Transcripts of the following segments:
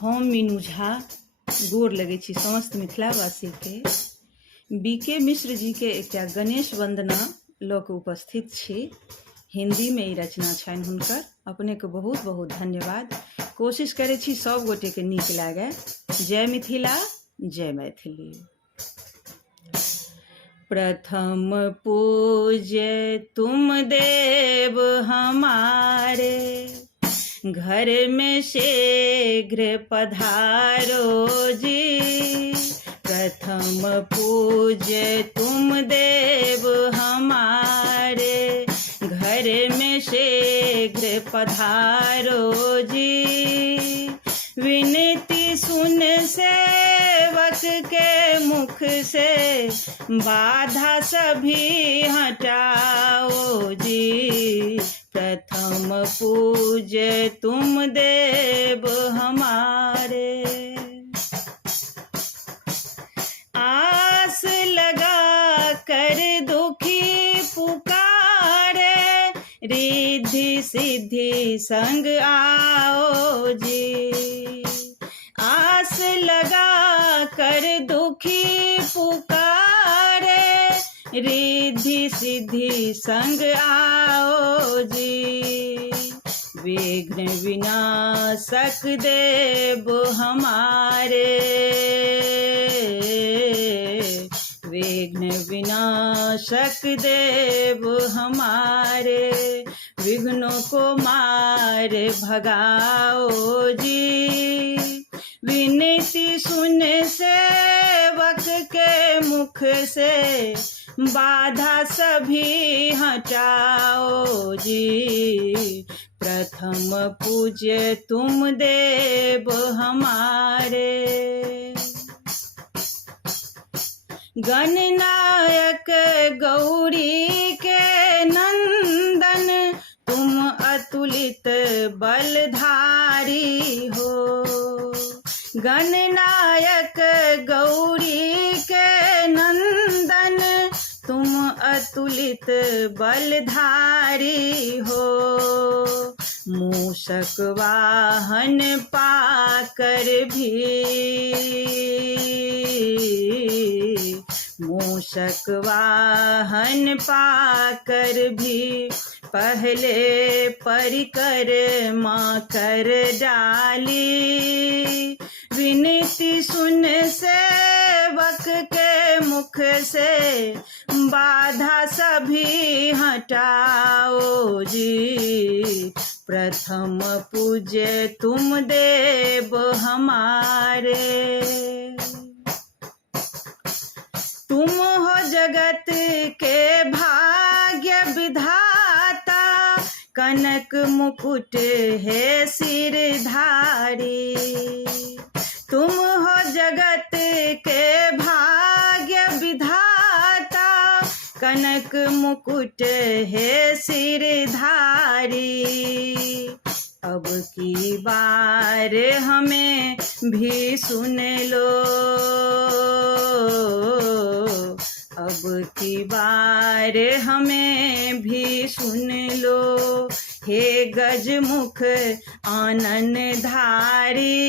हम मीनू झा गोर लगै छी समस्त मिथिलावासी के। बीके मिश्र जी के एकटा गणेश वंदना लऽ कऽ उपस्थित छी। हिंदी में ई रचना छनि हुनकर। अपने के बहुत बहुत धन्यवाद। कोशिश करै छी सब गोटे के नीक लागे। जय मिथिला, जय मैथिली। प्रथम पूज्य तुम देव हमारे, घर में शीघ्र पधारो जी। प्रथम पूज्य तुम देव हमारे, घर में शीघ्र पधारो जी। विनती सुन सेवक के मुख से, बाधा सभी हटाओ जी। प्रथम पूज्य तुम देव हमारे। आस लगा कर दुखी पुकारे, रिद्धि सिद्धि संग आओ जी। आस लगा कर दुखी पुकारे, रिद्धि सिद्धि संग आओ जी। विघ्न विनाशक देव हमारे, विघ्न विनाशक देव हमारे। विघ्नों को मार भगाओ जी। विनती सुन सेवक के मुख से, बाधा सभी हटाओ जी। प्रथम पूज्य तुम देव हमारे। गणनायक गौरी के नंदन, तुम अतुलित बलधारी हो। गणनायक गौरी के नंदन, तुम अतुलित बलधारी हो। मूषक वाहन पाकर भी, मूषक वाहन पाकर भी, पहले परिक्रमा कर डाली। विनती सुन सेवक के मुख से, बाधा सभी हटाओ जी। प्रथम पूज्य तुम देव हमारे। तुम हो जगत के भाग्य विधाता, कनक मुकुट है सिरधारी। तुम हो जगत के भाग्य विधाता, कनक मुकुट है सिरधारी। अब की बार हमें भी सुन लो, अब की बार हमें भी सुन लो। हे गजमुख आनन धारी,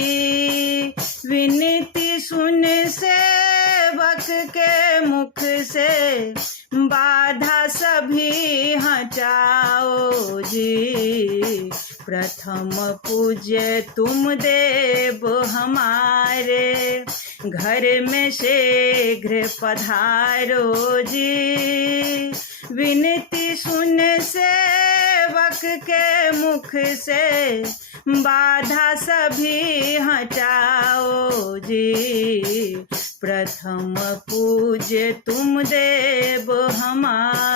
विनती सुन सेवक के मुख से, बाधा सभी हटाओ जी। प्रथम पूज्य तुम देव हमारे, घर में शीघ्र पधारो जी। विनती सुन सेवक के मुख से, बाधा सभी हटाओ जी। प्रथम पूज्य तुम देव हमारे।